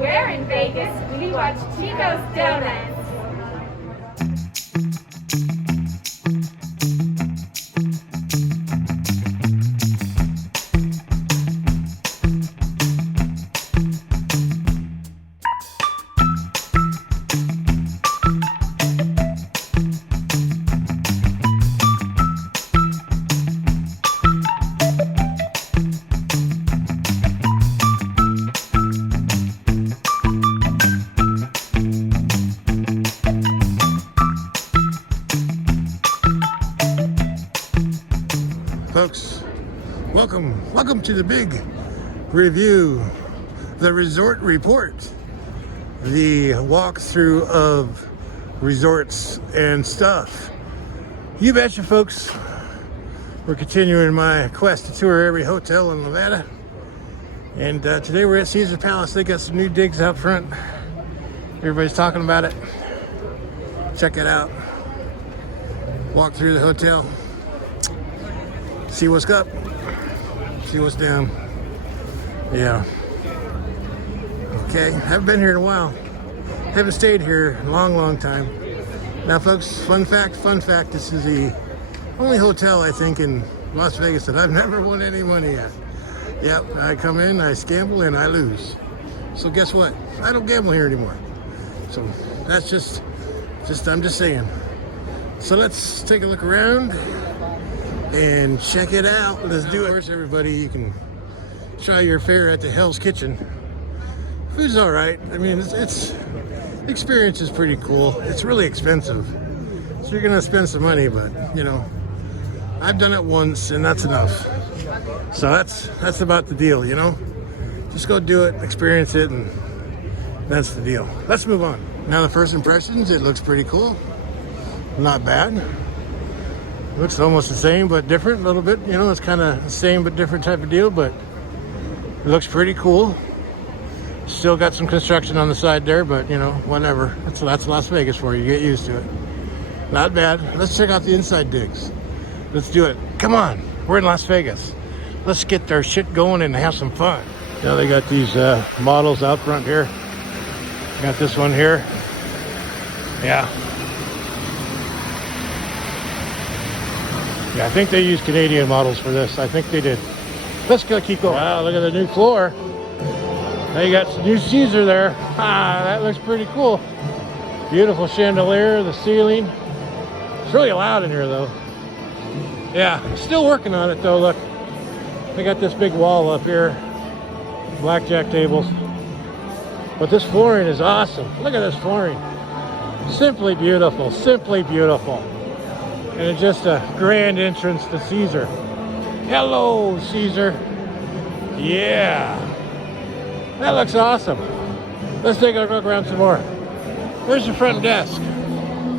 Where in Vegas we watch Chico's Donuts. Folks, welcome to the big review, the resort report, the walkthrough of resorts and stuff. You betcha, folks. We're continuing my quest to tour every hotel in Nevada, and today we're at Caesar Palace. They got some new digs out front. Everybody's talking about it. Check it out. Walk through the hotel. See what's up, see what's down. Yeah. Okay, haven't been here in a while. Haven't stayed here in a long time. Now folks, fun fact, this is the only hotel I think in Las Vegas that I've never won any money at. Yep, I come in, I gamble, and I lose. So guess what? I don't gamble here anymore. So that's just I'm just saying. So let's take a look around and check it out. Let's do it. Of course, everybody, you can try your fare at the Hell's Kitchen. Food's all right. I mean, it's experience is pretty cool. It's really expensive, so you're gonna spend some money, but you know, I've done it once and that's enough. So that's about the deal, you know. Just go do it, experience it, and that's the deal. Let's move on. Now the first impressions, it looks pretty cool. Not bad. Looks almost the same but different a little bit, you know. It's kind of the same but different type of deal, but it looks pretty cool. Still got some construction on the side there, but you know, whatever. That's Las Vegas for you. Get used to it. Not bad. Let's check out the inside digs. Let's do it. Come on, we're in Las Vegas. Let's get our shit going and have some fun. Now they got these models out front here. Got this one here. Yeah, I think they used Canadian models for this. I think they did. Let's go keep going. Wow, look at the new floor. Now you got some new Caesar there. Ah, that looks pretty cool. Beautiful chandelier, the ceiling. It's really loud in here though. Yeah, still working on it though. Look, they got this big wall up here. Blackjack tables. But this flooring is awesome. Look at this flooring. Simply beautiful, simply beautiful. And it's just a grand entrance to Caesar. Hello, Caesar. Yeah. That looks awesome. Let's take a look around some more. Where's the front desk?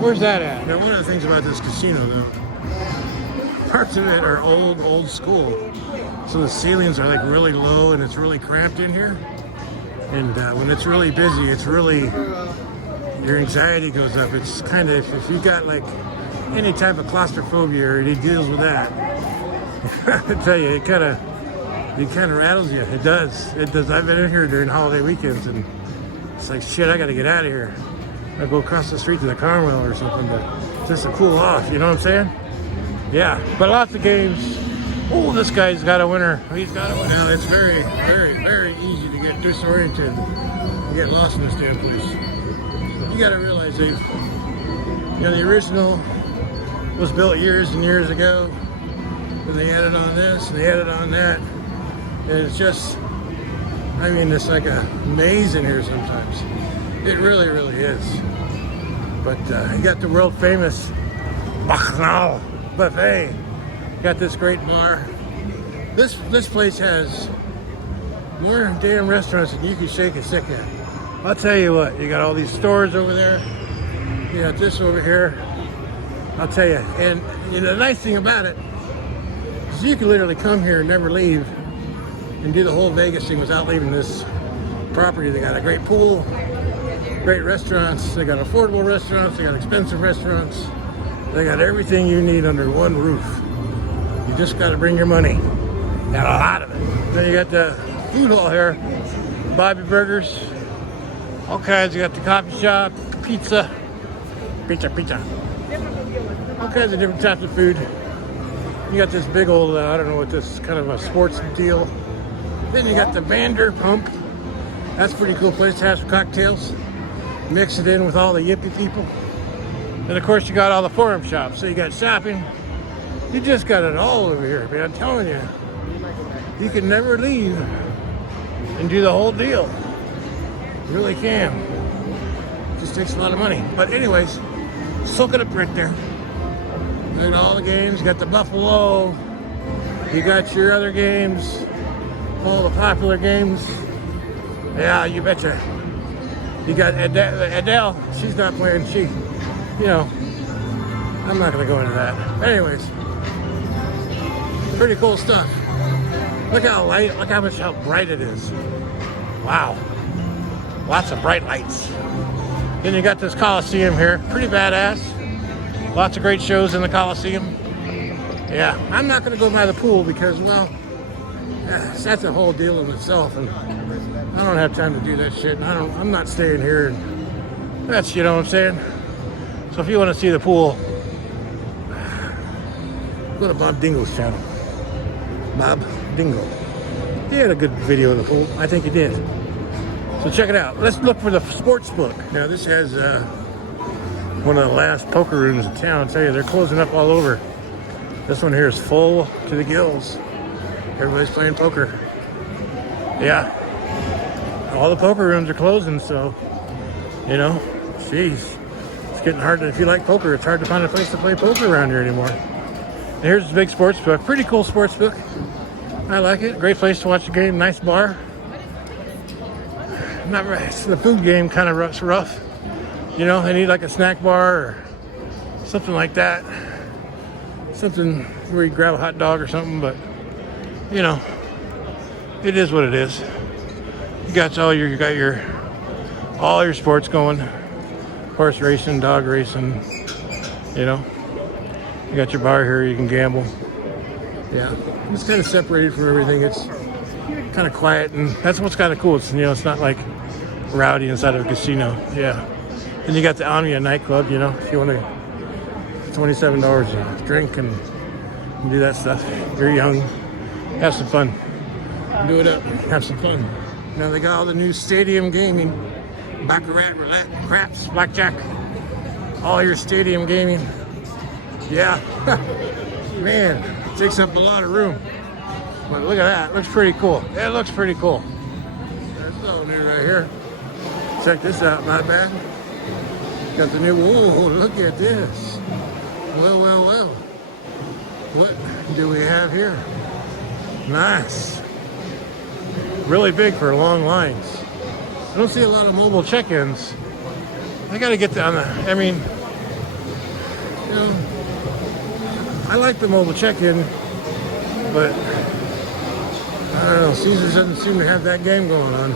Where's that at? Now, one of the things about this casino, though, parts of it are old school. So the ceilings are like really low and it's really cramped in here. And when it's really busy, it's really, your anxiety goes up. It's kind of, if you got like any type of claustrophobia or it deals with that, I tell you, it kind of rattles you. It does. I've been in here during holiday weekends and it's like, shit, I gotta get out of here. I go across the street to the Carmel or something just to cool off, you know what I'm saying? Yeah, but lots of games. Oh, this guy's got a winner. He's got a winner. Now it's very easy to get disoriented and get lost in this damn place. You gotta realize the original was built years and years ago, and they added on this and they added on that, and it's just, I mean, it's like a maze in here sometimes. It really is. But you got the world famous Bacchanal buffet. Got this great bar. This place has more damn restaurants than you can shake a stick at. I'll tell you what, you got all these stores over there. You got this over here. I'll tell you, and you know, the nice thing about it is you can literally come here and never leave and do the whole Vegas thing without leaving this property. They got a great pool, great restaurants, they got affordable restaurants, they got expensive restaurants, they got everything you need under one roof. You just got to bring your money, and a lot of it. Then you got the food hall here, Bobby Burgers, All kinds. You got the coffee shop, pizza. All kinds of different types of food. You got this big old, I don't know what this is, kind of a sports deal. Then you got the Vanderpump. That's a pretty cool place to have some cocktails. Mix it in with all the yippie people. And of course you got all the forum shops. So you got shopping. You just got it all over here, man. I'm telling you. You can never leave and do the whole deal. You really can. It just takes a lot of money. But anyways, soak it up right there. Look at all the games. You got the Buffalo. You got your other games. All the popular games. Yeah, you betcha. You got Adele. She's not playing. She, you know, I'm not going to go into that. But anyways, pretty cool stuff. Look how light, look how bright it is. Wow. Lots of bright lights. Then you got this Coliseum here. Pretty badass. Lots of great shows in the Coliseum. Yeah, I'm not going to go by the pool because, well, that's a whole deal in itself, and I don't have time to do that shit. And I'm not staying here. And that's, you know what I'm saying? So if you want to see the pool, go to Bob Dingo's channel. Bob Dingo. He had a good video of the pool. I think he did. So check it out. Let's look for the Sportsbook. Now this has one of the last poker rooms in town. I tell you, they're closing up all over. This one here is full to the gills. Everybody's playing poker. Yeah. All the poker rooms are closing, so, you know, jeez. It's getting hard to, if you like poker, it's hard to find a place to play poker around here anymore. And here's the big sports book. Pretty cool sports book. I like it. Great place to watch the game. Nice bar. Not right. The food game kind of rough. You know, they need like a snack bar or something like that. Something where you grab a hot dog or something, but you know, it is what it is. You got all your sports going. Horse racing, dog racing, you know. You got your bar here, you can gamble. Yeah, it's kind of separated from everything. It's kind of quiet, and that's what's kind of cool. It's, you know, it's not like rowdy inside of a casino. Yeah. And you got the Omnia nightclub, you know, if you want to, $27 a drink and do that stuff. You're young, have some fun. Do it up, have some fun. Now they got all the new stadium gaming, baccarat, roulette, craps, blackjack, all your stadium gaming. Yeah, man, it takes up a lot of room. But look at that, it looks pretty cool. It looks pretty cool. There's something new right here. Check this out, not bad. Got the new, whoa, look at this. Well. What do we have here? Nice. Really big for long lines. I don't see a lot of mobile check-ins. I gotta get on the, I mean, you know, I like the mobile check-in, but I don't know, Caesars doesn't seem to have that game going on.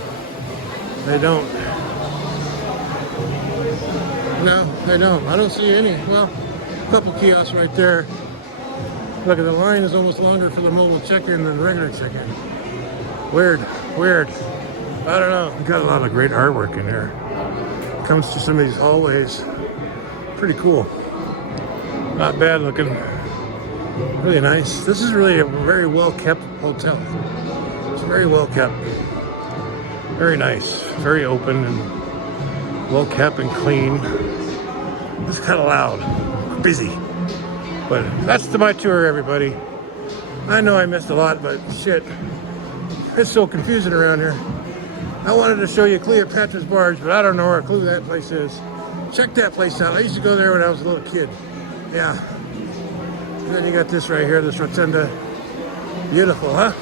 They don't. No, they don't. I don't see any. Well, a couple kiosks right there. Look at the line is almost longer for the mobile check-in than the regular check-in. Weird. I don't know. We got a lot of great artwork in here. Comes to some of these hallways. Pretty cool. Not bad looking. Really nice. This is really a very well-kept hotel. It's very well-kept. Very nice. Very open and well-kept and clean. It's kind of loud. Busy. But that's my tour, everybody. I know I missed a lot, but shit. It's so confusing around here. I wanted to show you Cleopatra's Barge, but I don't know where a clue that place is. Check that place out. I used to go there when I was a little kid. Yeah. And then you got this right here, this rotunda. Beautiful, huh?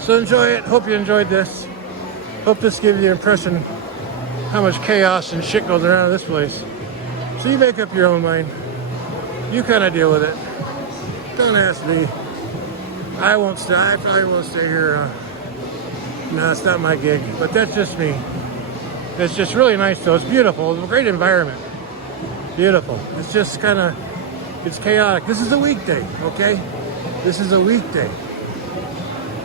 So enjoy it. Hope you enjoyed this. Hope this gives you the impression how much chaos and shit goes around in this place. So you make up your own mind. You kind of deal with it. Don't ask me. I won't stay. I probably won't stay here. No, it's not my gig. But that's just me. It's just really nice, though. It's beautiful. It's a great environment. Beautiful. It's just kind of, it's chaotic. This is a weekday, okay? This is a weekday.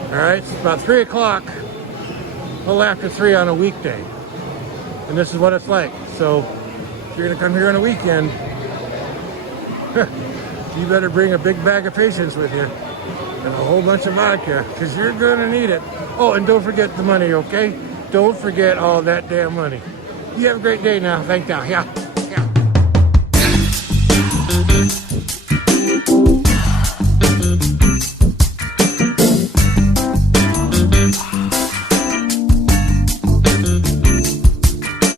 All right? It's about 3 o'clock. A little after 3 on a weekday. And this is what it's like. So if you're gonna come here on a weekend, you better bring a big bag of patience with you and a whole bunch of vodka, because you're gonna need it. Oh, and don't forget the money, okay? Don't forget all that damn money. You have a great day now. Thank you. Yeah.